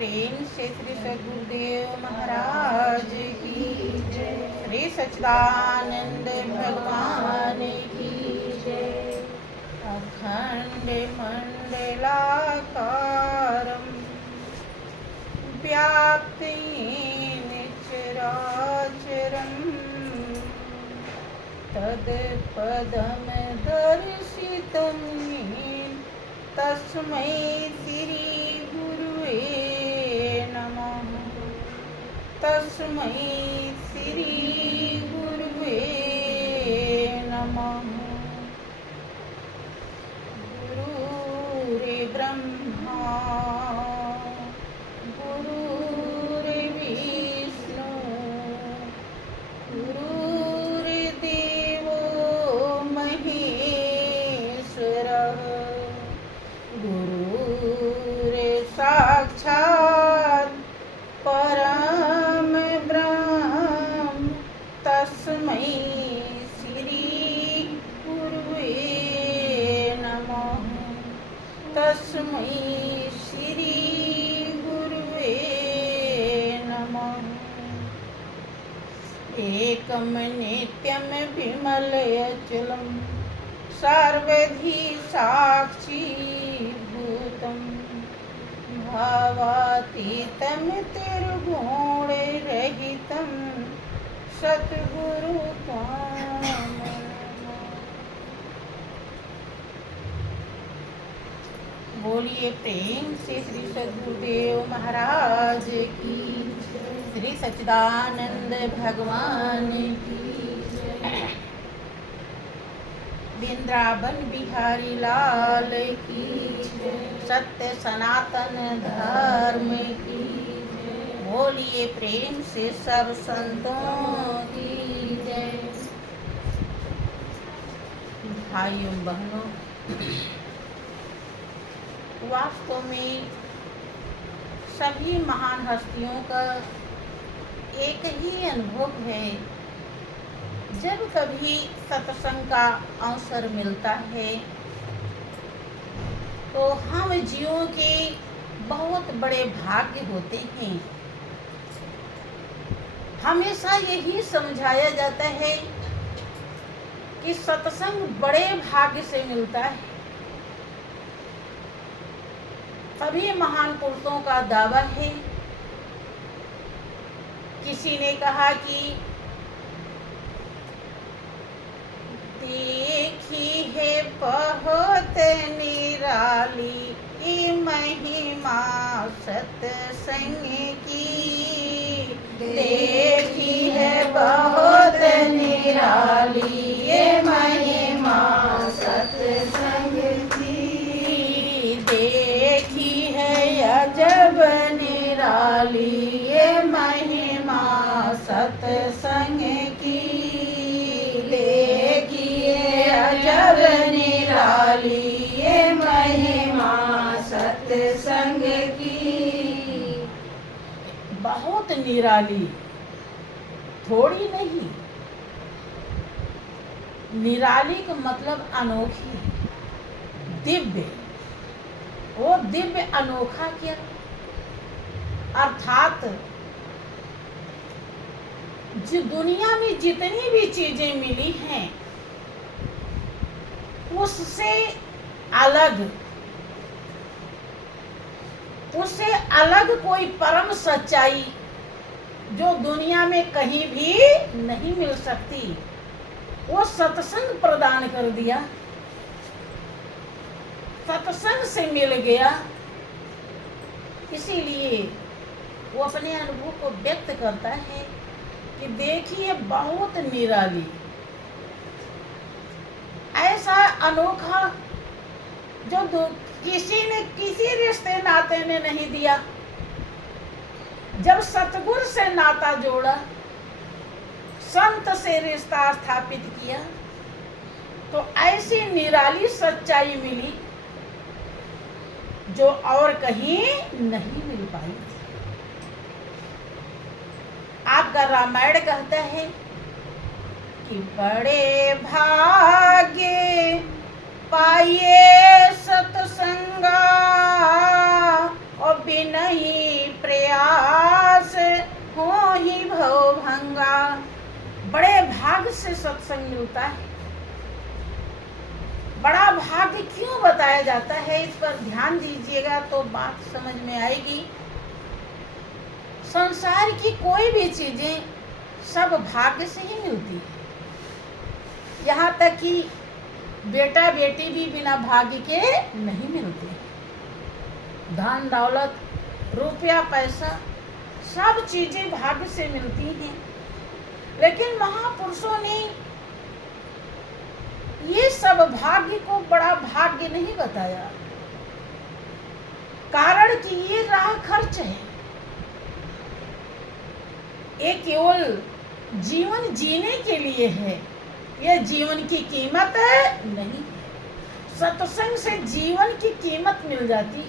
प्रेम से श्री सद्गुरुदेव महाराज की जय। श्री सच्चिदानंद भगवान की जय। अखंड मंडलाकारं व्याप्तेन चराचरं तत्पदं दर्शितं येन तस्मै श्री गुरुवे नमः। तस्मै श्री गुरुवे नमः। गुरुर्ब्रह्मा गुरुर्विष्णु गुरुर्देवो महेश्वरः गुरुर्साक्षात् परम ब्रह्म तस्मै श्री गुरुवे नमः। तस्मै श्री गुरुवे नमः। एकं नित्यं विमलयचलं सर्वधी साक्षीभूतं भावातीतं त्रिगुणरहितं सद्गुरु त्वां नमः। बोलिए प्रेम से श्री सद्गुरुदेव महाराज की जय। श्री सच्चिदानंद भगवान की जय। वृंदावन बिहारी लाल की जय। सत्य सनातन धर्म की जय। बोलिए प्रेम से सब संतों की जय। भाइयों बहनों, वास्तव में सभी महान हस्तियों का एक ही अनुभव है। जब कभी सत्संग का अवसर मिलता है तो हम जीवों के बहुत बड़े भाग्य होते हैं। हमेशा यही समझाया जाता है कि सत्संग बड़े भाग्य से मिलता है। सभी महान पुरुषों का दावा है। किसी ने कहा कि देखी है बहुत निराली महिमा सत्संग की। देखी है बहुत निराली महिमा सत्संग की। देखी है अजब निराली महिमा सत्संग की। देखिए अजब निराली महिमा सत्संग की। बहुत निराली, थोड़ी नहीं। निराली का मतलब अनोखी, दिव्य। वो दिव्य अनोखा क्या, अर्थात जो दुनिया में जितनी भी चीजें मिली हैं उससे अलग कोई परम सच्चाई जो दुनिया में कहीं भी नहीं मिल सकती, वो सत्संग प्रदान कर दिया। सत्संग से मिल गया। इसीलिए वो अपने अनुभव को व्यक्त करता है कि देखिए बहुत निराली, ऐसा अनोखा जो किसी ने किसी रिश्ते नाते ने नहीं दिया। जब सतगुरु से नाता जोड़ा, संत से रिश्ता स्थापित किया तो ऐसी निराली सच्चाई मिली जो और कहीं नहीं मिल पाई थी। आपका रामायण कहता है कि बड़े भाग्य पाइए सत्संगा और बिनही मोहि भव भंगा। बड़े भाग्य से सत्संग मिलता है। बड़ा भाग्य क्यों बताया जाता है, इस पर ध्यान दीजिएगा तो बात समझ में आएगी। संसार की कोई भी चीजें सब भाग्य से ही मिलती है। यहाँ तक कि बेटा बेटी भी बिना भाग्य के नहीं मिलते। धन दौलत रुपया पैसा सब चीजें भाग्य से मिलती हैं, लेकिन महापुरुषों ने ये सब भाग्य को बड़ा भाग्य नहीं बताया। कारण कि ये राह खर्च है, ये केवल जीवन जीने के लिए है, ये जीवन की कीमत नहीं। सत्संग से जीवन की कीमत मिल जाती,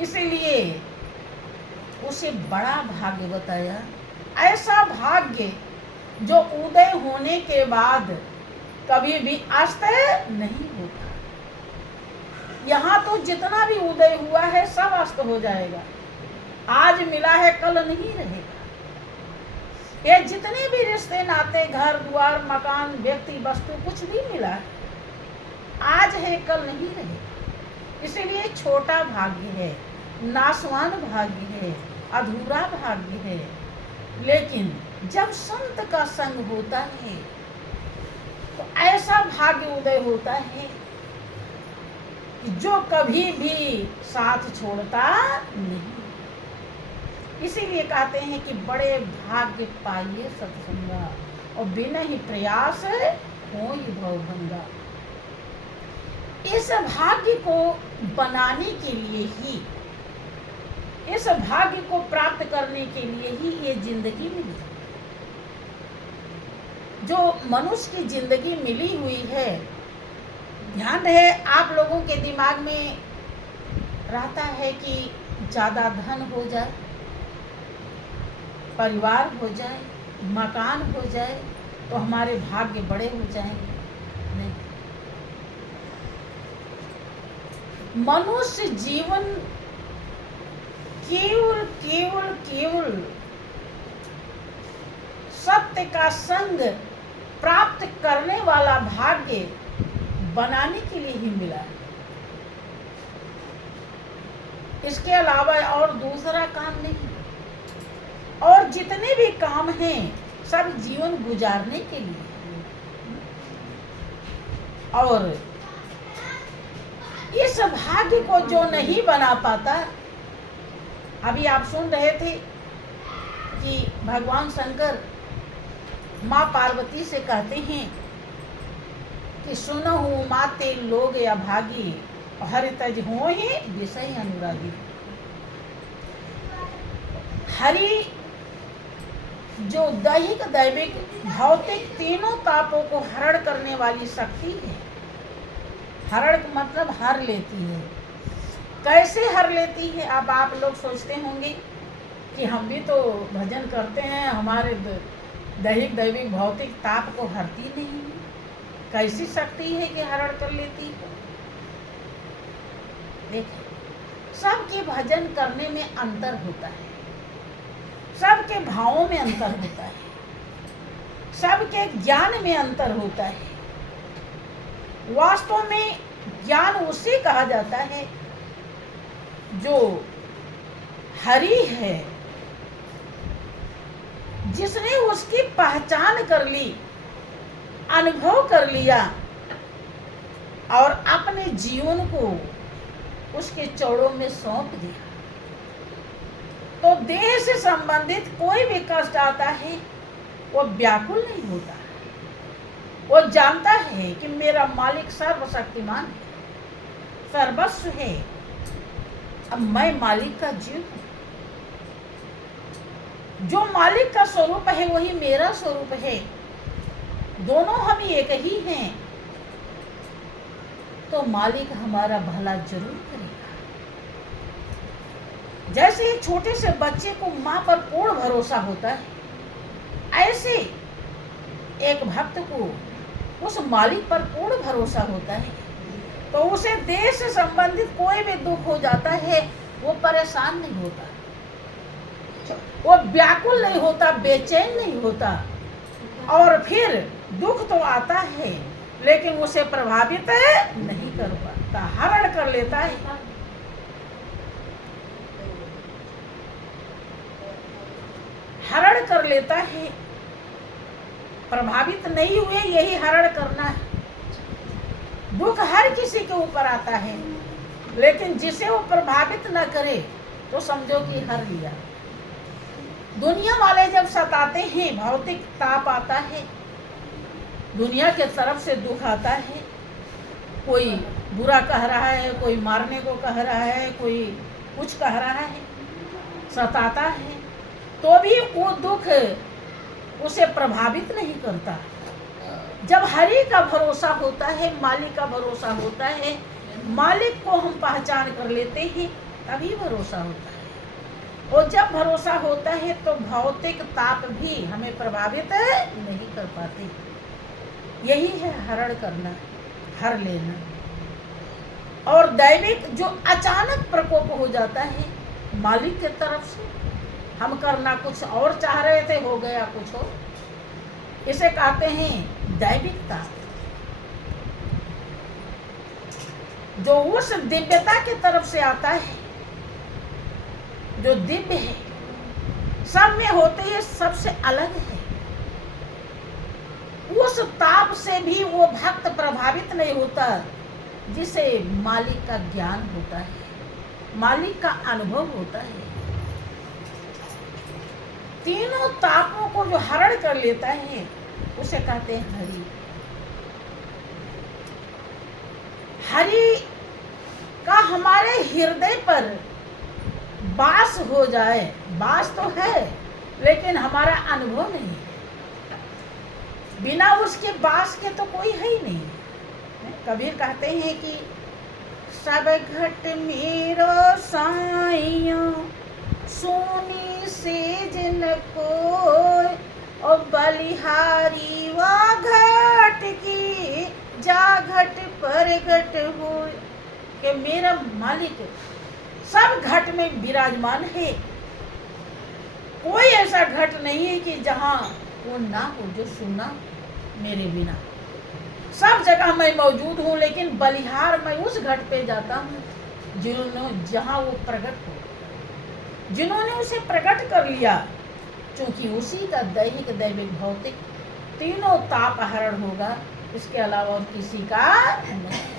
इसीलिए उसे बड़ा भाग्य बताया। ऐसा भाग्य जो उदय होने के बाद कभी भी अस्त नहीं होता। यहाँ तो जितना भी उदय हुआ है सब अस्त हो जाएगा। आज मिला है कल नहीं रहेगा। ये जितने भी रिश्ते नाते घर द्वार मकान व्यक्ति वस्तु कुछ भी मिला है, आज है कल नहीं रहेगा। इसीलिए छोटा भाग्य है, नासवान भाग्य है, अधूरा भाग्य है। लेकिन जब संत का संग होता है तो ऐसा भाग्य उदय होता है जो कभी भी साथ छोड़ता नहीं। इसीलिए कहते हैं कि बड़े भाग्य पाइए सत्संगा, और बिना ही प्रयास होई भवभंगा। इस भाग्य को बनाने के लिए ही, इस भाग्य को प्राप्त करने के लिए ही ये जिंदगी मिली। जो मनुष्य की जिंदगी मिली हुई है, ध्यान रहे आप लोगों के दिमाग में रहता है कि ज़्यादा धन हो जाए, परिवार हो जाए, मकान हो जाए तो हमारे भाग्य बड़े हो जाएंगे। नहीं, मनुष्य जीवन केवल केवल केवल सत्य का संग प्राप्त करने वाला भाग्य बनाने के लिए ही मिला है। इसके अलावा और दूसरा काम नहीं। और जितने भी काम हैं सब जीवन गुजारने के लिए। और इस भाग्य को जो नहीं बना पाता, अभी आप सुन रहे थे कि भगवान शंकर माँ पार्वती से कहते हैं कि सुनहु माते लोग अभागी, हरि तज हो ही विषय अनुरागी। हरि जो दैहिक दैविक भौतिक तीनों तापों को हरण करने वाली शक्ति है। हरण मतलब हर लेती है। कैसे हर लेती है? अब आप लोग सोचते होंगे कि हम भी तो भजन करते हैं, हमारे दैहिक दैविक भौतिक ताप को हरती नहीं है। कैसी शक्ति है कि हरण कर लेती है? देखिए, सबके भजन करने में अंतर होता है, सबके भावों में अंतर होता है, सबके ज्ञान में अंतर होता है। वास्तव में ज्ञान उसे कहा जाता है जो हरि है, जिसने उसकी पहचान कर ली, अनुभव कर लिया और अपने जीवन को उसके चौड़ों में सौंप दिया। तो देह से संबंधित कोई भी कष्ट आता है वो व्याकुल नहीं होता। वो जानता है कि मेरा मालिक सर्वशक्तिमान है, सर्वस्व है, अब मैं मालिक का जीव हूं। जो मालिक का स्वरूप है वही मेरा स्वरूप है, दोनों हम एक ही हैं। तो मालिक हमारा भला जरूर करेगा। जैसे एक छोटे से बच्चे को माँ पर पूर्ण भरोसा होता है, ऐसे एक भक्त को उस मालिक पर पूर्ण भरोसा होता है। तो उसे देह से संबंधित कोई भी दुख हो जाता है वो परेशान नहीं होता। वो व्याकुल नहीं होता, बेचैन नहीं होता, और फिर दुख तो आता है लेकिन उसे प्रभावित नहीं कर पाता, हरण कर लेता है। हरण कर लेता है, प्रभावित नहीं हुए, यही हरण करना है। दुख हर किसी के ऊपर आता है, लेकिन जिसे वो प्रभावित न करे तो समझो कि हर लिया। दुनिया वाले जब सताते हैं, भौतिक ताप आता है, दुनिया के तरफ से दुख आता है, कोई बुरा कह रहा है, कोई मारने को कह रहा है, कोई कुछ कह रहा है, सताता है, तो भी वो दुख उसे प्रभावित नहीं करता। जब हरि का भरोसा होता है, मालिक का भरोसा होता है, मालिक को हम पहचान कर लेते हैं, तभी भरोसा होता है। और जब भरोसा होता है तो भौतिक ताप भी हमें प्रभावित नहीं कर पाते। यही है हरण करना, हर लेना। और दैविक जो अचानक प्रकोप हो जाता है मालिक के तरफ से, हम करना कुछ और चाह रहे थे, हो गया कुछ और, इसे कहते हैं दैविक ताप। जो उस दिव्यता की तरफ से आता है, जो दिव्य है, सब में होते ही सबसे अलग है, उस ताप से भी वो भक्त प्रभावित नहीं होता, जिसे मालिक का ज्ञान होता है, मालिक का अनुभव होता है। तीनों तापों को जो हरण कर लेता है उसे कहते हैं हरि। हरि का हमारे हृदय पर वास हो जाए, वास तो है लेकिन हमारा अनुभव नहीं है। बिना उसके वास के तो कोई है ही नहीं। कबीर कहते हैं कि सब घट मेरो साइया सोनी से जिन कोय, और बलिहारी वा घट की जा घट पर घट हो। कि मेरा मालिक सब घट में विराजमान है, कोई ऐसा घट नहीं है कि जहाँ वो ना हो जो सुना मेरे बिना। सब जगह मैं मौजूद हूँ, लेकिन बलिहार मैं उस घट पे जाता हूँ जिन्होंने, जहाँ वो प्रकट हो, जिन्होंने उसे प्रकट कर लिया। क्योंकि उसी का दैहिक दैविक भौतिक तीनों ताप हरण होगा, इसके अलावा और किसी का नहीं।